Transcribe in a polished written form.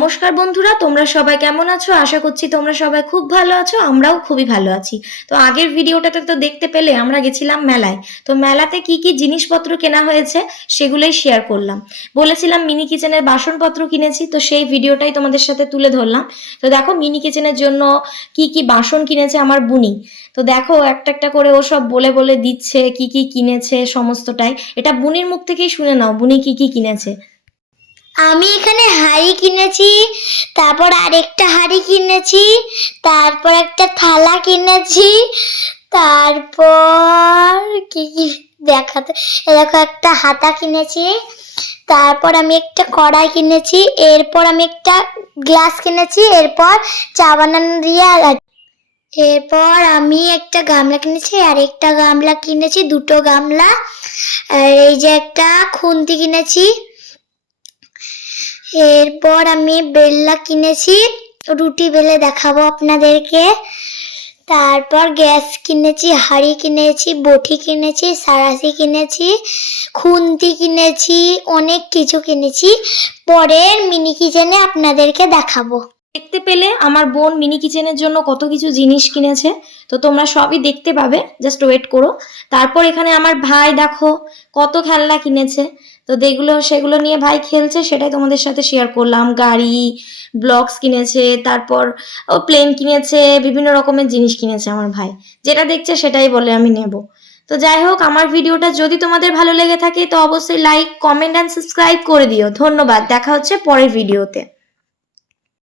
নমস্কার বন্ধুরা, তোমরা সবাই কেমন আছো? আশা করছি তোমরা সবাই খুব ভালো আছো। আমরাও খুবই ভালো আছি। তো আগের ভিডিওটাতে তো দেখতে পেলে আমরা গেছিলাম মেলায়। তো মেলাতে কি কি জিনিসপত্র কেনা হয়েছে সেগুলোই শেয়ার করলাম। বলেছিলাম মিনি কিচেনের বাসনপত্র কিনেছি, তো সেই ভিডিওটাই তোমাদের সাথে তুলে ধরলাম। তো দেখো মিনি কিচেনের জন্য কি কি বাসন কিনেছে আমার বুনি। তো দেখো একটা একটা করে ও সব বলে বলে দিচ্ছে কি কি কিনেছে সমস্তটাই। এটা বুনির মুখ থেকেই শুনে নাও বুনি কি কি কিনেছে। আমি এখানে হাঁড়ি কিনেছি, তারপর আরেকটা হাঁড়ি কিনেছি, তারপর একটা থালা কিনেছি, তারপর কি কি দেখাতে, দেখো একটা হাতা কিনেছি, তারপর আমি একটা কড়াই কিনেছি, এরপর আমি একটা গ্লাস কিনেছি, এরপর চা বানানো দিয়ে এরপর আমি একটা গামলা কিনেছি, আর একটা গামলা কিনেছি, দুটো গামলা, আর এই যে একটা খুন্তি কিনেছি। এরপর আমি বেল্লা কিনেছি, রুটি বেলে দেখাবো আপনাদেরকে। তারপর গ্যাস কিনেছি, হাঁড়ি কিনেছি, বটি কিনেছি, সারাশি কিনেছি, খুন্তি কিনেছি, অনেক কিছু কিনেছি। পরের মিনি কিচেনে আপনাদেরকে দেখাবো। দেখতে পেলে আমার বোন মিনি কিচেনের জন্য কত কিছু জিনিস কিনেছে। তো তোমরা সবই দেখতে পাবে, জাস্ট ওয়েট করো। তারপর এখানে আমার ভাই দেখো কত খেলনা কিনেছে। তো সেগুলো নিয়ে ভাই খেলছে, সেটাই তোমাদের সাথে শেয়ার করলাম। গাড়ি, ব্লকস কিনেছে, তারপর ও প্লেন কিনেছে, বিভিন্ন রকমের জিনিস কিনেছে আমার ভাই। যেটা দেখছে সেটাই বলে আমি নেব। তো যাই হোক, আমার ভিডিওটা যদি তোমাদের ভালো লেগে থাকে তো অবশ্যই লাইক, কমেন্ট অ্যান্ড সাবস্ক্রাইব করে দিও। ধন্যবাদ, দেখা হচ্ছে পরের ভিডিওতে।